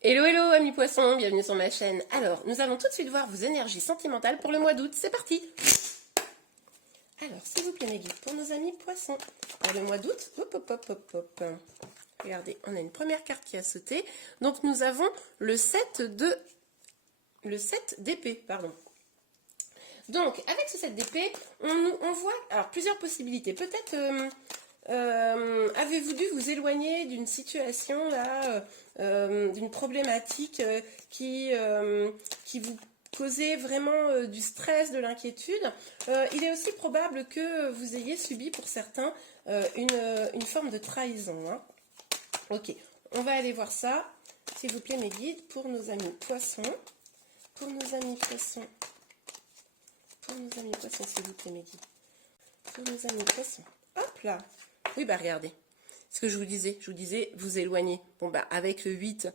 Hello hello amis poissons, bienvenue sur ma chaîne. Alors, nous allons tout de suite voir vos énergies sentimentales pour le mois d'août, c'est parti. Alors, s'il vous plaît mes guides, pour nos amis poissons, pour le mois d'août, hop hop hop hop hop. Regardez, on a une première carte qui a sauté, donc nous avons le 7 d'épée, pardon. Donc, avec ce 7 d'épée, on voit alors, plusieurs possibilités. Peut-être avez-vous dû vous éloigner d'une situation, là, d'une problématique qui vous causait vraiment du stress, de l'inquiétude. Il est aussi probable que vous ayez subi pour certains une forme de trahison. Hein. Ok, on va aller voir ça, s'il vous plaît mes guides, pour nos amis poissons. Pour nos amis poissons. Pour nos amis poissons, s'il vous plaît, mes guides. Pour nos amis poissons. Hop là. Oui, bah regardez. Ce que je vous disais, vous éloignez. Bon, bah avec le 8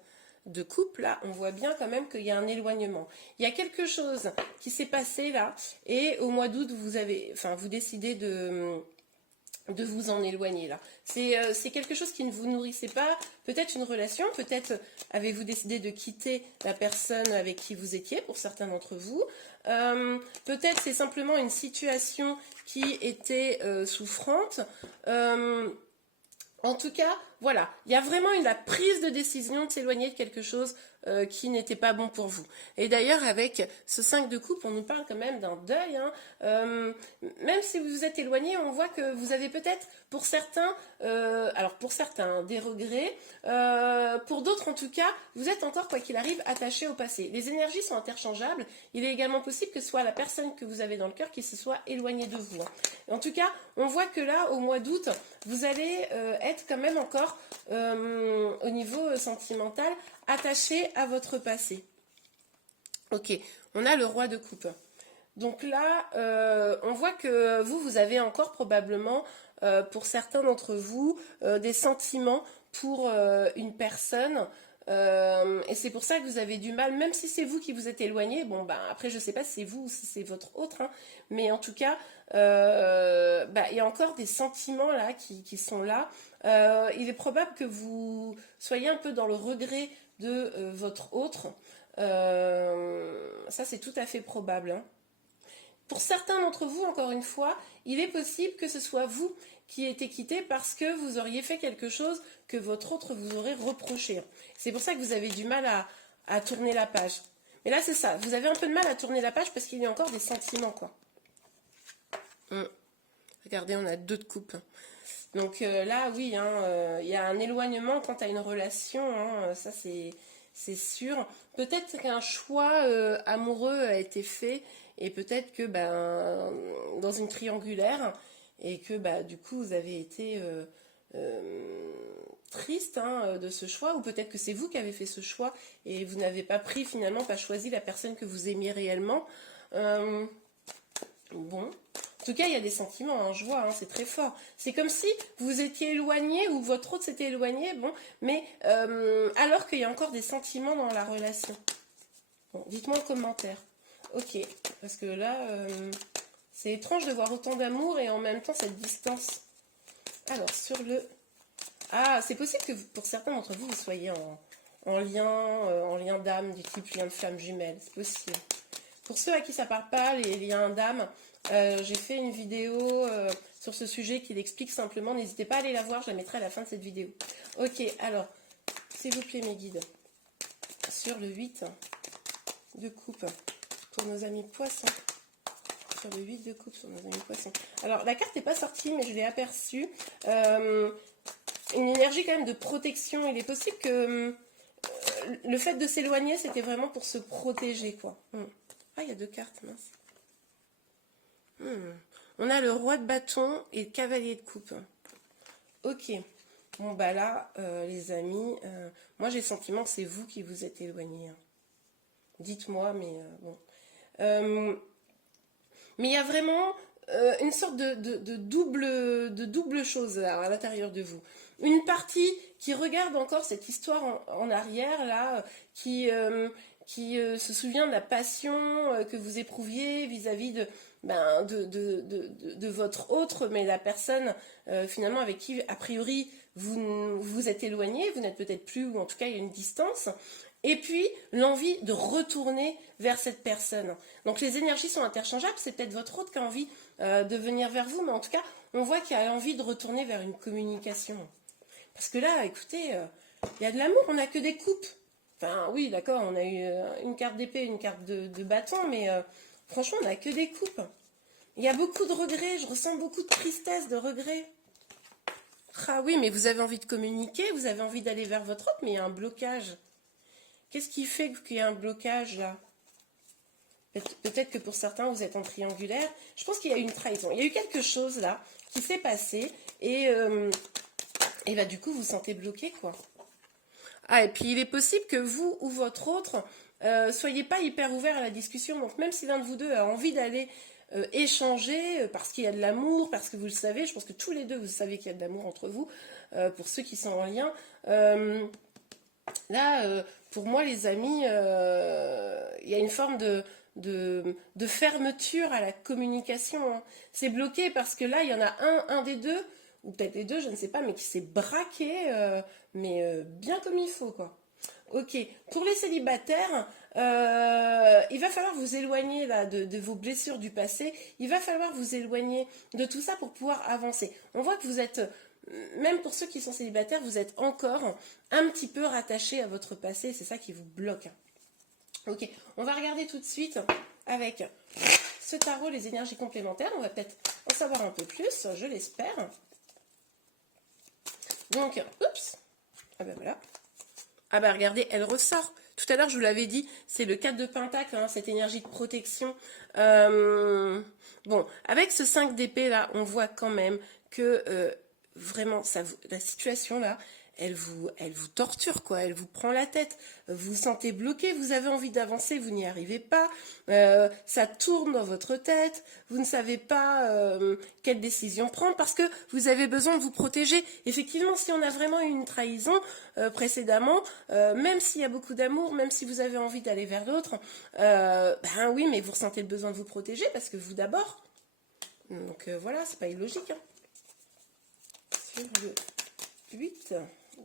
de coupe, là, on voit bien quand même qu'il y a un éloignement. Il y a quelque chose qui s'est passé là, et au mois d'août, vous décidez de vous en éloigner là. C'est quelque chose qui ne vous nourrissait pas, peut-être une relation, peut-être avez-vous décidé de quitter la personne avec qui vous étiez, pour certains d'entre vous. Peut-être c'est simplement une situation qui était souffrante. En tout cas, voilà, il y a vraiment la prise de décision de s'éloigner de quelque chose qui n'était pas bon pour vous. Et d'ailleurs, avec ce 5 de coupe, on nous parle quand même d'un deuil. Hein. Même si vous vous êtes éloigné, on voit que vous avez peut-être, pour certains, alors pour certains, des regrets. Pour d'autres, en tout cas, vous êtes encore, quoi qu'il arrive, attaché au passé. Les énergies sont interchangeables. Il est également possible que ce soit la personne que vous avez dans le cœur qui se soit éloignée de vous. Hein. En tout cas, on voit que là, au mois d'août, vous allez être quand même encore, au niveau sentimental, attaché à votre passé. Ok, on a le roi de coupe. Donc là, on voit que vous avez encore probablement, pour certains d'entre vous, des sentiments pour une personne. Et c'est pour ça que vous avez du mal, même si c'est vous qui vous êtes éloigné. Bon, bah, après, je ne sais pas si c'est vous ou si c'est votre autre. Hein, mais en tout cas, il y a encore des sentiments là qui sont là. Il est probable que vous soyez un peu dans le regret de votre autre. Ça, c'est tout à fait probable. Hein. Pour certains d'entre vous, encore une fois, il est possible que ce soit vous qui été quitté parce que vous auriez fait quelque chose que votre autre vous aurait reproché. C'est pour ça que vous avez du mal à tourner la page. Mais là, c'est ça. Vous avez un peu de mal à tourner la page parce qu'il y a encore des sentiments, quoi. Regardez, on a 2 de coupe. Donc là, oui, hein, il y a un éloignement quant à une relation. Hein, ça, c'est sûr. Peut-être qu'un choix amoureux a été fait et peut-être que dans une triangulaire et que du coup vous avez été triste hein, de ce choix, ou peut-être que c'est vous qui avez fait ce choix et vous n'avez pas pris finalement, pas choisi la personne que vous aimiez réellement. Bon, en tout cas, il y a des sentiments, hein, je vois, hein, c'est très fort. C'est comme si vous étiez éloigné ou votre autre s'était éloigné, bon, mais alors qu'il y a encore des sentiments dans la relation. Bon, dites-moi en commentaire. Ok, parce que là, c'est étrange de voir autant d'amour et en même temps cette distance. Alors, sur le... Ah, c'est possible que pour certains d'entre vous, vous soyez en lien d'âme, du type lien de flamme jumelle, c'est possible. Pour ceux à qui ça parle pas, les liens d'âme, j'ai fait une vidéo sur ce sujet qui l'explique simplement. N'hésitez pas à aller la voir, je la mettrai à la fin de cette vidéo. Ok, alors, s'il vous plaît mes guides, sur le 8 de coupe, pour nos amis poissons. Sur le 8 de coupe, sur nos amis poissons. Alors, la carte n'est pas sortie, mais je l'ai aperçue. Une énergie quand même de protection. Il est possible que le fait de s'éloigner, c'était vraiment pour se protéger, quoi. Ah, il y a 2 cartes, mince. On a le roi de bâton et le cavalier de coupe. Ok. Bon, bah là, les amis, moi j'ai le sentiment que c'est vous qui vous êtes éloignés. Hein. Dites-moi, mais bon. Mais il y a vraiment une sorte de double chose à l'intérieur de vous. Une partie qui regarde encore cette histoire en arrière, là, qui se souvient de la passion que vous éprouviez vis-à-vis de votre autre, mais la personne finalement avec qui, a priori, vous êtes éloigné, vous n'êtes peut-être plus, ou en tout cas il y a une distance. et puis l'envie de retourner vers cette personne. Donc les énergies sont interchangeables, c'est peut-être votre hôte qui a envie de venir vers vous, mais en tout cas, on voit qu'il a envie de retourner vers une communication. Parce que là, écoutez, il y a de l'amour, on n'a que des coupes. Enfin oui, d'accord, on a eu une carte d'épée, une carte de bâton, mais franchement, on n'a que des coupes. Il y a beaucoup de regrets, je ressens beaucoup de tristesse, de regrets. Ah oui, mais vous avez envie de communiquer, vous avez envie d'aller vers votre hôte, mais il y a un blocage. Qu'est-ce qui fait qu'il y a un blocage là? Peut-être que pour certains, vous êtes en triangulaire. Je pense qu'il y a eu une trahison. Il y a eu quelque chose là qui s'est passé et bah, du coup, vous vous sentez bloqué, quoi. Ah, et puis il est possible que vous ou votre autre soyez pas hyper ouvert à la discussion. Donc même si l'un de vous deux a envie d'aller échanger parce qu'il y a de l'amour, parce que vous le savez, je pense que tous les deux, vous savez qu'il y a de l'amour entre vous, pour ceux qui sont en lien. Là, pour moi, les amis, il y a une forme de fermeture à la communication. Hein. C'est bloqué parce que là, il y en a un des deux, ou peut-être les deux, je ne sais pas, mais qui s'est braqué, mais bien comme il faut, quoi. Ok, pour les célibataires, il va falloir vous éloigner là, de vos blessures du passé, il va falloir vous éloigner de tout ça pour pouvoir avancer. On voit que vous êtes, même pour ceux qui sont célibataires, vous êtes encore un petit peu rattachés à votre passé, c'est ça qui vous bloque. Ok, on va regarder tout de suite avec ce tarot les énergies complémentaires, on va peut-être en savoir un peu plus, je l'espère. Donc, oups, ah ben voilà. Ah bah regardez, elle ressort. Tout à l'heure, je vous l'avais dit, c'est le 4 de Pentacle, hein, cette énergie de protection. Bon, avec ce 5 d'épée là, on voit quand même que vraiment, la situation là, elle vous torture, quoi. Elle vous prend la tête. Vous vous sentez bloqué, vous avez envie d'avancer, vous n'y arrivez pas. Ça tourne dans votre tête. Vous ne savez pas quelle décision prendre parce que vous avez besoin de vous protéger. Effectivement, si on a vraiment eu une trahison précédemment, même s'il y a beaucoup d'amour, même si vous avez envie d'aller vers l'autre, ben oui, mais vous ressentez le besoin de vous protéger parce que vous d'abord. Donc voilà, c'est pas illogique. Hein. Sur le 8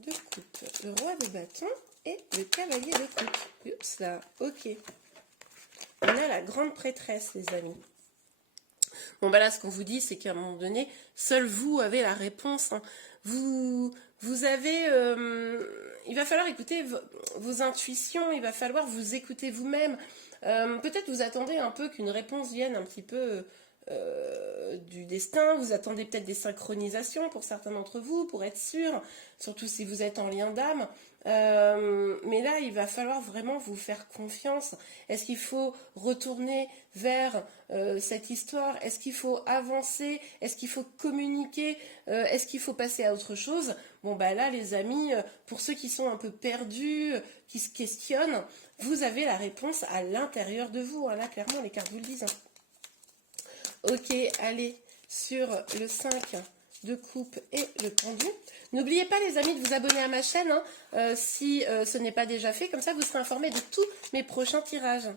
de coupe, le roi de bâton et le cavalier de coupe. Oups là, ok. On a la grande prêtresse, les amis. Bon, bah là, ce qu'on vous dit, c'est qu'à un moment donné, seul vous avez la réponse. Hein. Vous avez... il va falloir écouter vos intuitions, il va falloir vous écouter vous-même. Peut-être vous attendez un peu qu'une réponse vienne un petit peu... du destin, vous attendez peut-être des synchronisations pour certains d'entre vous, pour être sûr, surtout si vous êtes en lien d'âme. Mais là, il va falloir vraiment vous faire confiance. Est-ce qu'il faut retourner vers cette histoire? Est-ce qu'il faut avancer? Est-ce qu'il faut communiquer? Est-ce qu'il faut passer à autre chose? Bon, bah là, les amis, pour ceux qui sont un peu perdus, qui se questionnent, vous avez la réponse à l'intérieur de vous. Hein. Là, clairement, les cartes vous le disent. Hein. Ok, allez sur le 5 de coupe et le pendu. N'oubliez pas les amis de vous abonner à ma chaîne hein, si ce n'est pas déjà fait. Comme ça, vous serez informés de tous mes prochains tirages.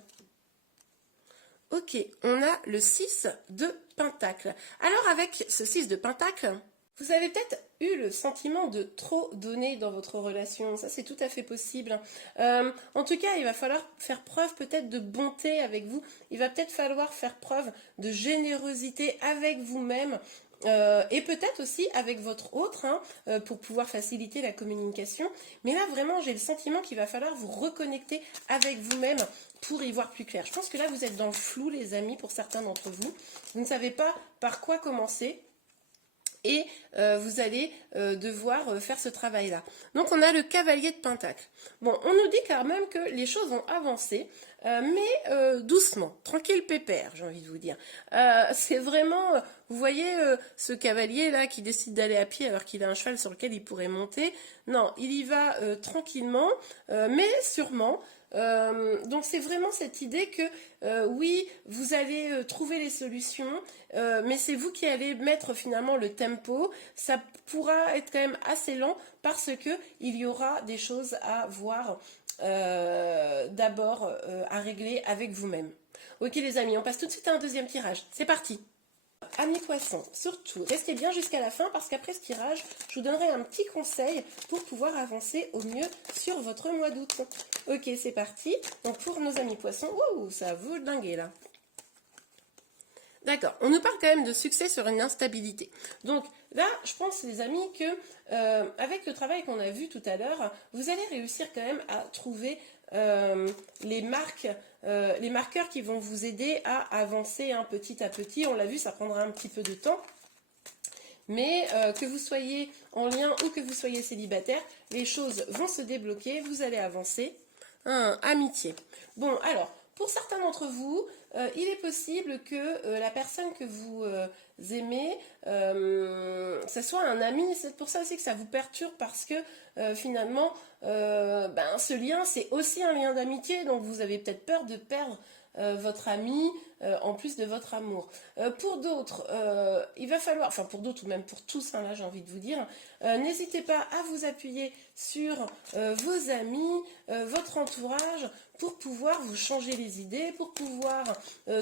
Ok, on a le 6 de Pentacle. Alors avec ce 6 de Pentacle, vous avez peut-être eu le sentiment de trop donner dans votre relation. Ça, c'est tout à fait possible. En tout cas, il va falloir faire preuve peut-être de bonté avec vous. Il va peut-être falloir faire preuve de générosité avec vous-même. Et peut-être aussi avec votre autre hein, pour pouvoir faciliter la communication. Mais là, vraiment, j'ai le sentiment qu'il va falloir vous reconnecter avec vous-même pour y voir plus clair. Je pense que là, vous êtes dans le flou, les amis, pour certains d'entre vous. Vous ne savez pas par quoi commencer. Et vous allez devoir faire ce travail-là. Donc, on a le cavalier de Pentacle. Bon, on nous dit quand même que les choses vont avancer, mais doucement, tranquille pépère, j'ai envie de vous dire. C'est vraiment, vous voyez ce cavalier-là qui décide d'aller à pied alors qu'il a un cheval sur lequel il pourrait monter. Non, il y va tranquillement, mais sûrement. Donc c'est vraiment cette idée que oui, vous allez trouver les solutions, mais c'est vous qui allez mettre finalement le tempo. Ça pourra être quand même assez lent parce que il y aura des choses à voir d'abord à régler avec vous-même. Ok les amis, on passe tout de suite à un deuxième tirage. C'est parti. amis poissons, surtout, restez bien jusqu'à la fin parce qu'après ce tirage, je vous donnerai un petit conseil pour pouvoir avancer au mieux sur votre mois d'août. Ok, c'est parti. Donc pour nos amis poissons, ouh, ça vous dinguer là. D'accord, on nous parle quand même de succès sur une instabilité. Donc là, je pense les amis que avec le travail qu'on a vu tout à l'heure, vous allez réussir quand même à trouver les marqueurs qui vont vous aider à avancer petit à petit. On l'a vu, ça prendra un petit peu de temps. Mais que vous soyez en lien ou que vous soyez célibataire, les choses vont se débloquer, vous allez avancer. Amitié. Bon, alors, pour certains d'entre vous, il est possible que la personne que vous aimez, ce soit un ami. C'est pour ça aussi que ça vous perturbe parce que finalement, ce lien, c'est aussi un lien d'amitié. Donc, vous avez peut-être peur de perdre votre ami en plus de votre amour. Pour d'autres, il va falloir, enfin pour d'autres ou même pour tous, hein, là j'ai envie de vous dire, n'hésitez pas à vous appuyer sur vos amis, votre entourage pour pouvoir vous changer les idées, pour pouvoir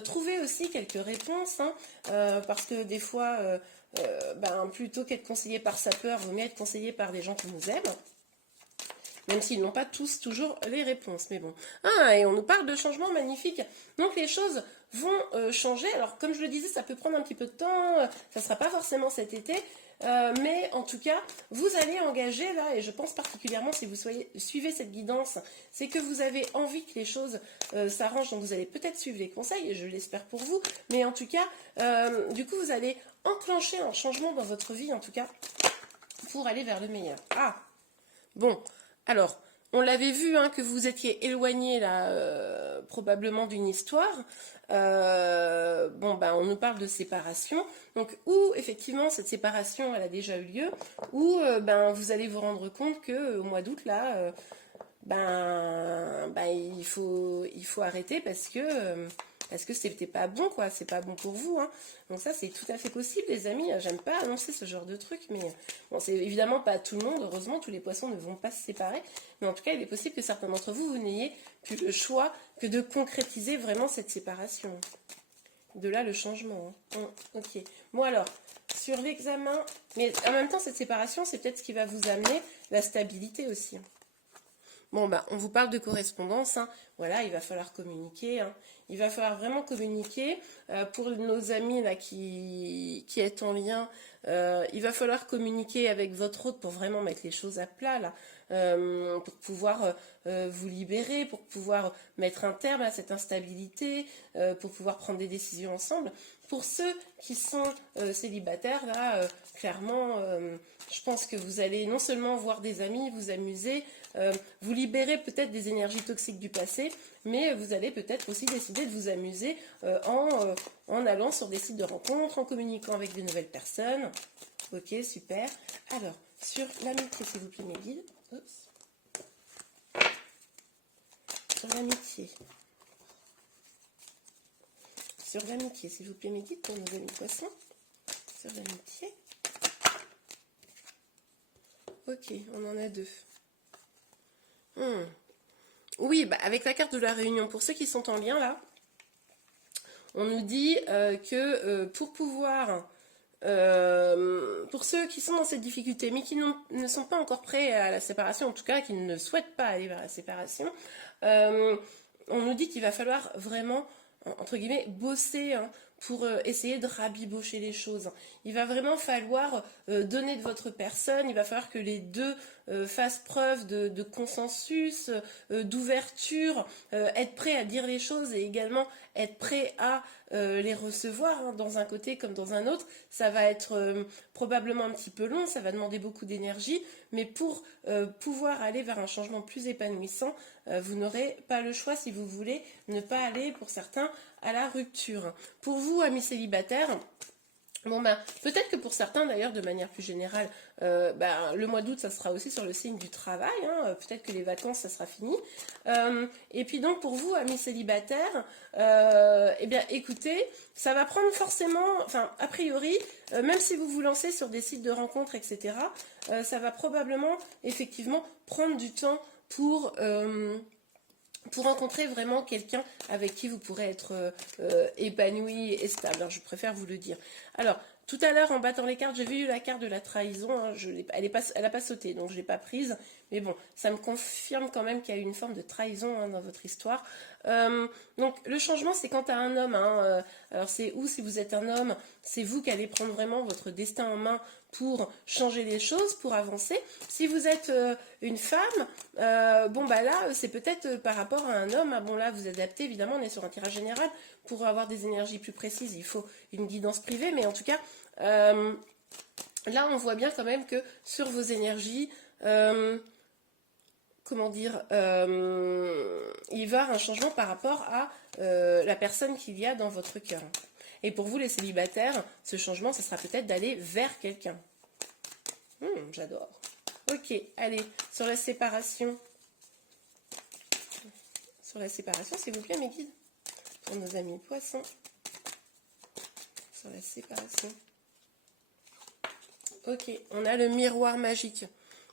trouver aussi quelques réponses, hein, parce que des fois, plutôt qu'être conseillé par sa peur, vaut mieux être conseillé par des gens qui nous aiment. Même s'ils n'ont pas tous toujours les réponses, mais bon. Ah, et on nous parle de changements magnifiques. Donc les choses vont changer. Alors comme je le disais, ça peut prendre un petit peu de temps, ça ne sera pas forcément cet été, mais en tout cas, vous allez engager là, et je pense particulièrement si vous suivez cette guidance, c'est que vous avez envie que les choses s'arrangent, donc vous allez peut-être suivre les conseils, et je l'espère pour vous, mais en tout cas, du coup, vous allez enclencher un changement dans votre vie, en tout cas, pour aller vers le meilleur. Ah, bon. Alors, on l'avait vu hein, que vous étiez éloigné là, probablement d'une histoire. On nous parle de séparation. Donc, ou effectivement cette séparation elle a déjà eu lieu, ou vous allez vous rendre compte que au mois d'août là, il faut arrêter parce que c'était pas bon quoi, c'est pas bon pour vous. Hein. Donc ça c'est tout à fait possible les amis. J'aime pas annoncer ce genre de truc, mais bon c'est évidemment pas tout le monde. Heureusement tous les poissons ne vont pas se séparer, mais en tout cas il est possible que certains d'entre vous n'ayez plus le choix que de concrétiser vraiment cette séparation. De là le changement. Hein. Ok. Bon alors sur l'examen, mais en même temps cette séparation c'est peut-être ce qui va vous amener la stabilité aussi. Bon, on vous parle de correspondance, hein. Voilà, il va falloir communiquer, hein. Il va falloir vraiment communiquer. Pour nos amis là qui est en lien, il va falloir communiquer avec votre hôte pour vraiment mettre les choses à plat, là, pour pouvoir vous libérer, pour pouvoir mettre un terme à cette instabilité, pour pouvoir prendre des décisions ensemble. Pour ceux qui sont célibataires, là, clairement, je pense que vous allez non seulement voir des amis, vous amuser, vous libérer peut-être des énergies toxiques du passé, mais vous allez peut-être aussi décider de vous amuser en allant sur des sites de rencontres, en communiquant avec de nouvelles personnes. Ok, super. Alors, sur l'amitié, s'il vous plaît, mes guides. Oups. Sur l'amitié. Sur l'amitié, s'il vous plaît, mes guides, pour nos amis poissons. Sur l'amitié. Ok, on en a deux. Oui, avec la carte de la réunion, pour ceux qui sont en lien là, on nous dit que pour pouvoir, pour ceux qui sont dans cette difficulté, mais qui ne sont pas encore prêts à la séparation, en tout cas qui ne souhaitent pas aller vers la séparation, on nous dit qu'il va falloir vraiment, entre guillemets, bosser hein, pour essayer de rabibocher les choses. Il va vraiment falloir donner de votre personne, il va falloir que les deux fassent preuve de consensus, d'ouverture, être prêt à dire les choses et également être prêt à les recevoir hein, dans un côté comme dans un autre. Ça va être probablement un petit peu long, ça va demander beaucoup d'énergie, mais pour pouvoir aller vers un changement plus épanouissant, vous n'aurez pas le choix si vous voulez ne pas aller, pour certains, à la rupture. Pour vous, amis célibataires, peut-être que pour certains d'ailleurs de manière plus générale, le mois d'août ça sera aussi sur le signe du travail, hein, peut-être que les vacances ça sera fini. Et puis donc pour vous amis célibataires, écoutez, ça va prendre forcément, enfin a priori, même si vous vous lancez sur des sites de rencontres, etc., ça va probablement effectivement prendre du temps pour rencontrer vraiment quelqu'un avec qui vous pourrez être épanoui et stable. Alors, je préfère vous le dire. Alors, tout à l'heure, en battant les cartes, j'ai vu la carte de la trahison. Hein, elle n'a pas sauté, donc je ne l'ai pas prise. Mais bon, ça me confirme quand même qu'il y a eu une forme de trahison hein, dans votre histoire. Donc, le changement, c'est quand tu as un homme. Hein, alors, c'est où, si vous êtes un homme, c'est vous qui allez prendre vraiment votre destin en main pour changer les choses, pour avancer. Si vous êtes une femme, bon bah là, c'est peut-être par rapport à un homme. Ah, bon là, vous adaptez, évidemment, on est sur un tirage général. Pour avoir des énergies plus précises, il faut une guidance privée. Mais en tout cas, là, on voit bien quand même que sur vos énergies, comment dire, il va y avoir un changement par rapport à la personne qu'il y a dans votre cœur. Et pour vous, les célibataires, ce changement, ce sera peut-être d'aller vers quelqu'un. J'adore. Ok, allez, sur la séparation. Sur la séparation, s'il vous plaît, mes guides. Pour nos amis poissons. Sur la séparation. Ok, on a le miroir magique.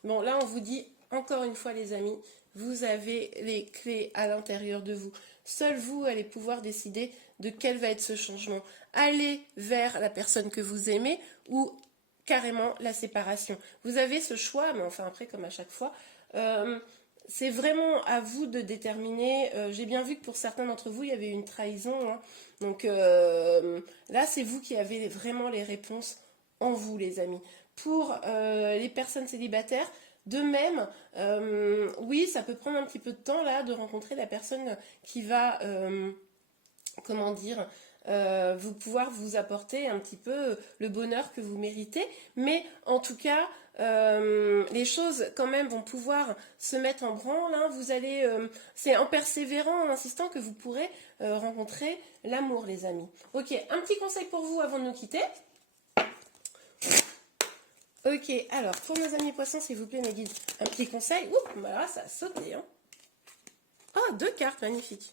Bon, là, on vous dit, encore une fois, les amis, vous avez les clés à l'intérieur de vous. Seul vous allez pouvoir décider de quel va être ce changement. Allez vers la personne que vous aimez ou carrément la séparation. Vous avez ce choix, mais enfin après, comme à chaque fois, c'est vraiment à vous de déterminer. J'ai bien vu que pour certains d'entre vous, il y avait une trahison. Hein. Donc là, c'est vous qui avez vraiment les réponses en vous, les amis. Pour les personnes célibataires, de même, oui, ça peut prendre un petit peu de temps là de rencontrer la personne qui va, comment dire, vous pouvoir vous apporter un petit peu le bonheur que vous méritez. Mais en tout cas, les choses quand même vont pouvoir se mettre en branle. Hein. Vous allez, c'est en persévérant, en insistant que vous pourrez rencontrer l'amour, les amis. Ok, un petit conseil pour vous avant de nous quitter. Ok, alors, pour nos amis poissons, s'il vous plaît, mes guides, un petit conseil. Ouh, bah là, ça a sauté. Hein. Oh, 2 cartes, magnifique.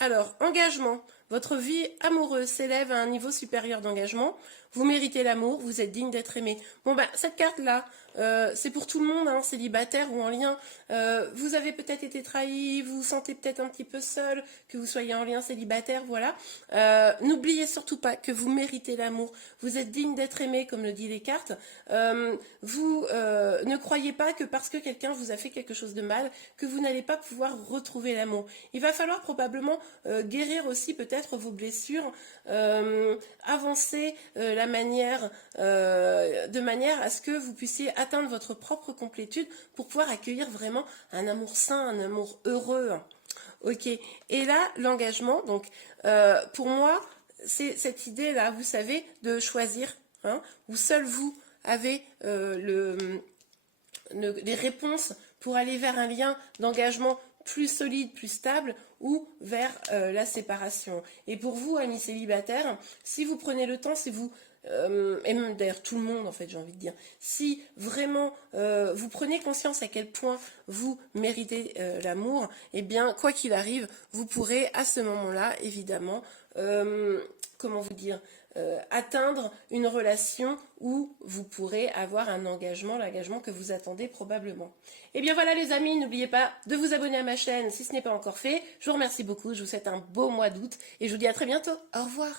Alors, engagement. Votre vie amoureuse s'élève à un niveau supérieur d'engagement. Vous méritez l'amour, vous êtes digne d'être aimé. Bon, bah, cette carte-là, c'est pour tout le monde, hein, célibataire ou en lien. Vous avez peut-être été trahi, vous vous sentez peut-être un petit peu seul, que vous soyez en lien célibataire, voilà. N'oubliez surtout pas que vous méritez l'amour. Vous êtes digne d'être aimé, comme le dit les cartes. Vous ne croyez pas que parce que quelqu'un vous a fait quelque chose de mal, que vous n'allez pas pouvoir retrouver l'amour. Il va falloir probablement guérir aussi peut-être vos blessures, avancer la manière, de manière à ce que vous puissiez atteindre votre propre complétude pour pouvoir accueillir vraiment un amour sain, un amour heureux. Ok, et là, l'engagement, donc pour moi, c'est cette idée-là, vous savez, de choisir, hein, où seul vous avez les réponses pour aller vers un lien d'engagement plus solide, plus stable, ou vers la séparation. Et pour vous, amis célibataires, si vous prenez le temps, si vous, et même d'ailleurs tout le monde en fait, j'ai envie de dire, si vraiment vous prenez conscience à quel point vous méritez l'amour, eh bien, quoi qu'il arrive, vous pourrez à ce moment-là, évidemment, comment vous dire, atteindre une relation où vous pourrez avoir un engagement, l'engagement que vous attendez probablement. Et bien voilà les amis, n'oubliez pas de vous abonner à ma chaîne si ce n'est pas encore fait. Je vous remercie beaucoup, je vous souhaite un beau mois d'août et je vous dis à très bientôt. Au revoir.